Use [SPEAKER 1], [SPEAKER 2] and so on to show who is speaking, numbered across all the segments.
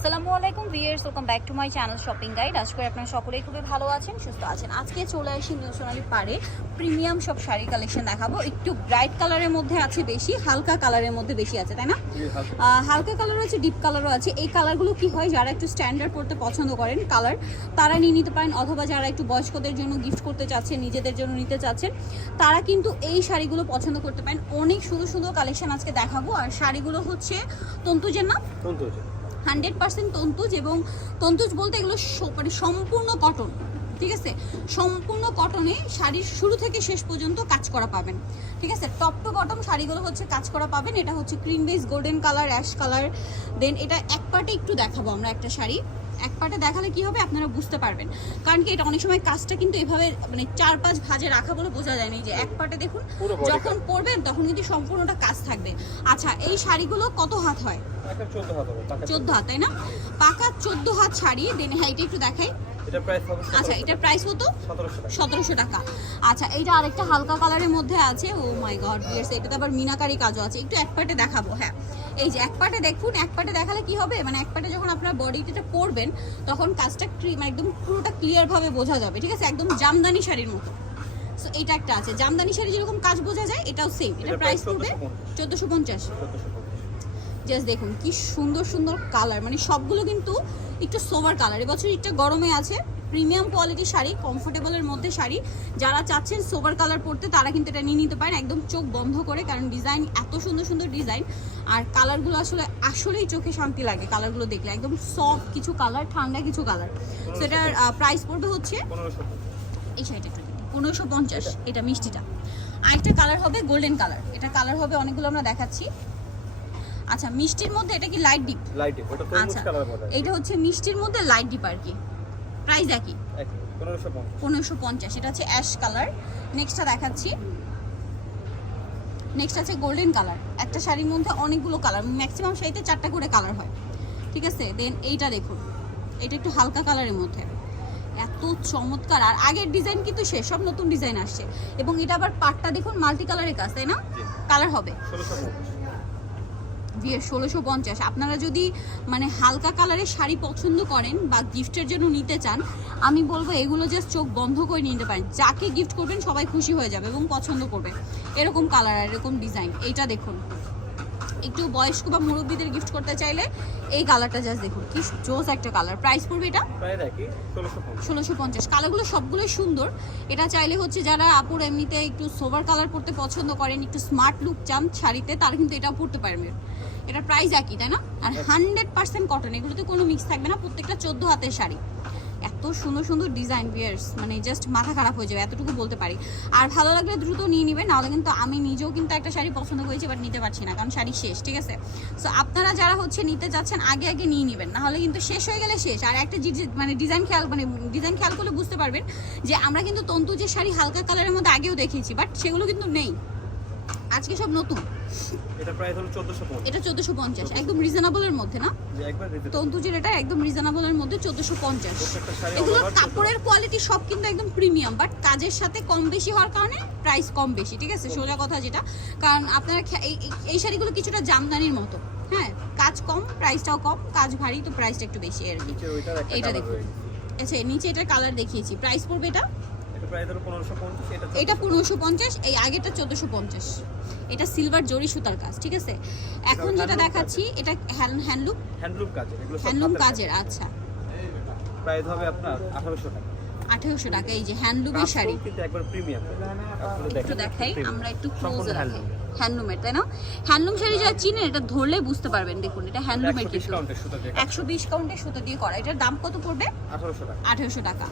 [SPEAKER 1] আসসালামু আলাইকুম viewers welcome back to my channel shopping guide আজ করে আপনারা সকলেই খুবই ভালো আছেন সুস্থ আছেন। আজকে চলে আসি নিউ সোনালি পারে। প্রিমিয়াম সব শাড়ি কালেকশন দেখাবো। একটু ব্রাইট কালারের মধ্যে আছে বেশি হালকা কালারের মধ্যে বেশি আছে তাই না? হালকা। কালারও আছে ডিপ কালারও আছে। এই কালারগুলো কি হয় যারা একটু স্ট্যান্ডার্ড পড়তে পছন্দ করেন কালার তারা নিয়ে নিতে পারেন। অথবা যারা একটু বয়স্কদের জন্য গিফট করতে চাচ্ছেন নিজেদের জন্য নিতে চাচ্ছেন তারা কিন্তু এই শাড়িগুলো পছন্দ করতে পারেন। অনেক সুন্দর সুন্দর কালেকশন আজকে দেখাবো। আর শাড়িগুলো হচ্ছে তন্তুজের না? হান্ড্রেড পার্সেন্ট তন্তুজ এবং তন্তুজ বলতে এগুলো মানে সম্পূর্ণ কটন ঠিক আছে? সম্পূর্ণ কটনে শাড়ির শুরু থেকে শেষ পর্যন্ত কাজ করা পাবেন ঠিক আছে? টপ টু বটম শাড়িগুলো হচ্ছে কাজ করা পাবেন এটা হচ্ছে cream base golden colour ash colour then এটা এক পার্টে একটু দেখাবো আমরা একটা শাড়ি। এক পার্টে দেখালে কি হবে আপনারা বুঝতে পারবেন কারণ কি এটা অনেক সময় কাজটা কিন্তু এভাবে মানে চার পাঁচ ভাজে রাখা বলে বোঝা যায় না যে এক পার্টে দেখুন যখন পরবেন তখন কিন্তু সম্পূর্ণটা কাজ থাকবে। আচ্ছা এই শাড়িগুলো কত হাত হয়? চোদ্দ হাত তাই না? পাকা চোদ্দ হাত শাড়ি দেন হ্যাঁ এটা একটু দেখাই।
[SPEAKER 2] এটা
[SPEAKER 1] আচ্ছা এটার প্রাইস কত?
[SPEAKER 2] 1700 টাকা।
[SPEAKER 1] সতেরোশো টাকা। আচ্ছা এইটা আরেকটা হালকা কালারের মধ্যে আছে। ও মাই গড বিয়ার্স এটাতে আবার মিনাকারি কাজও আছে। একটু এক পাটে দেখাবো হ্যাঁ। এই যে এক পাটে দেখুন এক পাটে দেখালে কি হবে? মানে এক পাটে যখন আপনার বডিটা পরবেন তখন কাজটা মানে একদম পুরোটা ক্লিয়ার ভাবে বোঝা যাবে ঠিক আছে? একদম জামদানি শাড়ির মতো। সো এটা একটা আছে। জামদানি শাড়ি যেরকম কাজ বোঝা যায় এটাও সেম এটা প্রাইস পড়বে
[SPEAKER 2] 1450
[SPEAKER 1] চোদ্দোশো পঞ্চাশ।
[SPEAKER 2] 1450
[SPEAKER 1] জাস্ট দেখুন, কি সুন্দর সুন্দর কালার মানে সবগুলো কিন্তু একটু সোভার কালার এবছর একটা গরমে আছে। প্রিমিয়াম কোয়ালিটির শাড়ি কমফোর্টেবলের মধ্যে শাড়ি। যারা চাচ্ছেন সোভার কালার পরতে, তারা কিন্তু এটা নিয়ে নিতে পারেন। একদম চোখ বন্ধ করে, কারণ ডিজাইন এত সুন্দর সুন্দর ডিজাইন আর কালারগুলো আসলে, আসলেই চোখে শান্তি লাগে কালারগুলো দেখলে। একদম সফট কিছু কালার ঠান্ডা কিছু কালার এটার প্রাইস পড়বে হচ্ছে এই শাড়িটা পনেরোশো পঞ্চাশ। এটা মিষ্টিটা। আরেকটা কালার হবে গোল্ডেন কালার এটা কালার হবে অনেকগুলো আমরা দেখাচ্ছি। আচ্ছা মিষ্টির মধ্যে এটা কি লাইট ডিপ
[SPEAKER 2] লাইটে ওটা তরমুজ
[SPEAKER 1] আচ্ছা
[SPEAKER 2] কালার বলে।
[SPEAKER 1] এটা হচ্ছে মিষ্টির মধ্যে লাইট ডিপ আর কি। প্রাইস একই।
[SPEAKER 2] এক 1550
[SPEAKER 1] পনেরোশো পঞ্চাশ এটা হচ্ছে অ্যাশ কালার নেক্সটটা দেখাচ্ছি। নেক্সট আছে গোল্ডেন কালার একটা শাড়ির মধ্যে অনেকগুলো কালার ম্যাক্সিমাম শাড়িতে চারটা করে কালার হয়। ঠিক আছে? দেন এইটা দেখুন। এটা একটু হালকা কালারের মধ্যে। এত চমৎকার। আর আগের ডিজাইন কিন্তু শেষ সব নতুন ডিজাইন আসছে। এবং এটা আবার পাটটা দেখুন মাল্টি কালারের কাজ তাই না? কালার হবে।
[SPEAKER 2] 1650
[SPEAKER 1] বিয়ে ষোলোশো পঞ্চাশ। আপনারা যদি মানে হালকা কালারের শাড়ি পছন্দ করেন বা গিফটের জন্য নিতে চান, আমি বলব এগুলো জাস্ট চোখ বন্ধ করে নিতে পারেন। যাকে গিফট করবেন সবাই খুশি হয়ে যাবে এবং পছন্দ করবে। এরকম কালার আর এরকম ডিজাইন এইটা দেখুন। একটু বয়স্ক বা মুরব্বীদের গিফট করতে চাইলে এই কালারটা জাস্ট দেখুন কি জোস একটা কালার প্রাইস পড়বে এটা?
[SPEAKER 2] প্রায় একই 1650
[SPEAKER 1] ষোলোশো পঞ্চাশ। কালারগুলো সবগুলোই সুন্দর। এটা চাইলে হচ্ছে যারা আপুর এমনিতে একটু সোভার কালার পরতে পছন্দ করেন একটু স্মার্ট লুক চান শাড়িতে তারা কিন্তু এটাও পরতে পারবে এটার প্রাইস একই তাই না? আর হান্ড্রেড পার্সেন্ট কটন এগুলোতে কোনো মিক্স থাকবে না প্রত্যেকটা চোদ্দ হাতের শাড়ি। এত সুন্দর সুন্দর ডিজাইন বিয়ার্স মানে জাস্ট মাথা খারাপ হয়ে যাবে, এতটুকু বলতে পারি। আর ভালো লাগলে দ্রুত নিয়ে নেবেন নাহলে কিন্তু আমি নিজেও কিন্তু একটা শাড়ি পছন্দ করেছি বাট নিতে পারছি না, কারণ শাড়ি শেষ, ঠিক আছে? সো আপনারা যারা হচ্ছে নিতে যাচ্ছেন আগে আগে নিয়ে নেবেন, নাহলে কিন্তু শেষ হয়ে গেলে শেষ। আর একটা মানে ডিজাইন খেয়াল মানে ডিজাইন খেয়াল করলে বুঝতে পারবেন যে আমরা কিন্তু তন্তু যে শাড়ি হালকা কালারের মধ্যে আগেও দেখিয়েছি বাট সেগুলো কিন্তু নেই। আজকে সব নতুন?
[SPEAKER 2] এটা প্রাইস হলো 1450
[SPEAKER 1] এটা চোদ্দোশো পঞ্চাশ। একদম রিজনেবলের মধ্যে না? তন্তুজির এটা একদম রিজনেবলের মধ্যে চোদ্দোশো পঞ্চাশ।
[SPEAKER 2] প্রত্যেকটা শাড়ি
[SPEAKER 1] এগুলো কাপড়ের কোয়ালিটি সব কিন্তু একদম প্রিমিয়াম বাট কাজের সাথে কম বেশি হওয়ার কারণে প্রাইস কম বেশি ঠিক আছে? সোজা কথা যেটা। কারণ আপনারা এই- শাড়িগুলো কিছুটা জামদানির মতো হ্যাঁ? কাজ কম প্রাইসটাও কম কাজ ভারী তো প্রাইসটা একটু বেশি আর কি। এইটা দেখুন। আচ্ছা নিচে এটার কালার দেখিয়েছি। প্রাইস পড়বে এটা?
[SPEAKER 2] এটা প্রাইস হলো 1550 এটা
[SPEAKER 1] এটা পনেরোশো পঞ্চাশ এই আগেটা চোদ্দোশো পঞ্চাশ। এটা সিলভার জরি সুতার কাজ ঠিক আছে? এখন যেটা দেখাচ্ছি এটা হ্যান্ডলুম
[SPEAKER 2] হ্যান্ডলুম কাজ এগুলো
[SPEAKER 1] হ্যান্ডলুম কাজের আচ্ছা।
[SPEAKER 2] প্রাইস হবে আপনার 1800 টাকা।
[SPEAKER 1] আঠেরোশো টাকা এই যে হ্যান্ডলুমের শাড়ি।
[SPEAKER 2] কিন্তু একবার প্রিমিয়াম
[SPEAKER 1] একটু দেখাই আমরা একটু ক্লোজে রাখি হ্যান্ডলুমের তাই না? হ্যান্ডলুম শাড়ি যারা চিনেন এটা ধরলে বুঝতে পারবেন দেখুন এটা হ্যান্ডলুমের কিন্তু
[SPEAKER 2] ডিসকাউন্টের সুতা দিয়ে
[SPEAKER 1] একশো বিশ কাউন্টের সুতো দিয়ে করা। এটার দাম কত পড়বে?
[SPEAKER 2] 1800 টাকা।
[SPEAKER 1] আঠেরোশো টাকা।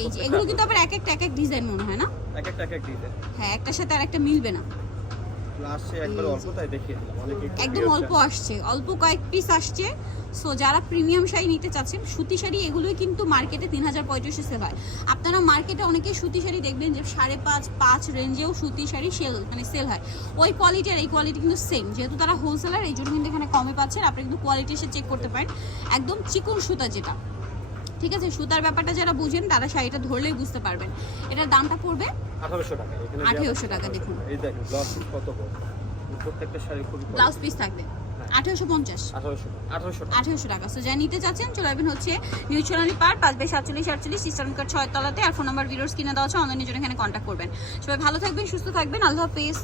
[SPEAKER 1] এই যে এগুলো কিন্তু আবার এক একটা এক এক ডিজাইন মনে হয় না?
[SPEAKER 2] এক একটা এক এক ডিজাইন
[SPEAKER 1] হ্যাঁ একটার সাথে আর একটা মিলবে না। একদম অল্প আসছে অল্প কয়েক পিস আসছে। সো যারা প্রিমিয়াম শাড়ি নিতে চাচ্ছেন সুতি শাড়ি এগুলোই কিন্তু মার্কেটে তিন হাজার পঁয়ত্রিশে সেল হয়। আপনারা মার্কেটে অনেকেই সুতি শাড়ি দেখবেন যে সাড়ে পাঁচ পাঁচ রেঞ্জেও সুতি শাড়ি সেল মানে সেল হয়। ওই কোয়ালিটি আর এই কোয়ালিটি কিন্তু সেম যেহেতু তারা হোলসেলার এই জন্য কিন্তু এখানে কমে পাচ্ছেন। আপনি কিন্তু কোয়ালিটি এসে চেক করতে পারেন। একদম চিকন সুতা যেটা। ঠিক আছে? সুতার ব্যাপারটা যারা বুঝেন তারা শাড়িটা ধরলেই বুঝতে পারবেন। এটার দামটা পড়বে
[SPEAKER 2] 1800 টাকা। এখানে
[SPEAKER 1] 1800 টাকা দেখুন।
[SPEAKER 2] এই দেখুন ব্লাউজ পিস কত প্রত্যেকটা শাড়ি খুবই
[SPEAKER 1] ব্লাউজ পিস থাকবে। আঠেরোশো পঞ্চাশ।
[SPEAKER 2] আঠারোশো আঠারোশো টাকা।
[SPEAKER 1] আঠেরোশো টাকা। সো যা নিতে চাচ্ছেন চলে আসবেন হচ্ছে নিউ সোনালী পার্ক পাঁচ বাই সাতচল্লিশ আটচল্লিশ কার্ড ছয় তলাতে। আর ফোন নাম্বার ভিডিওস কিনে দেওয়া আছে অনলাইনের জন্য এখানে কন্ট্যাক্ট করবেন। সবাই ভালো থাকবেন সুস্থ থাকবেন। আল্লাহ হাফিজ।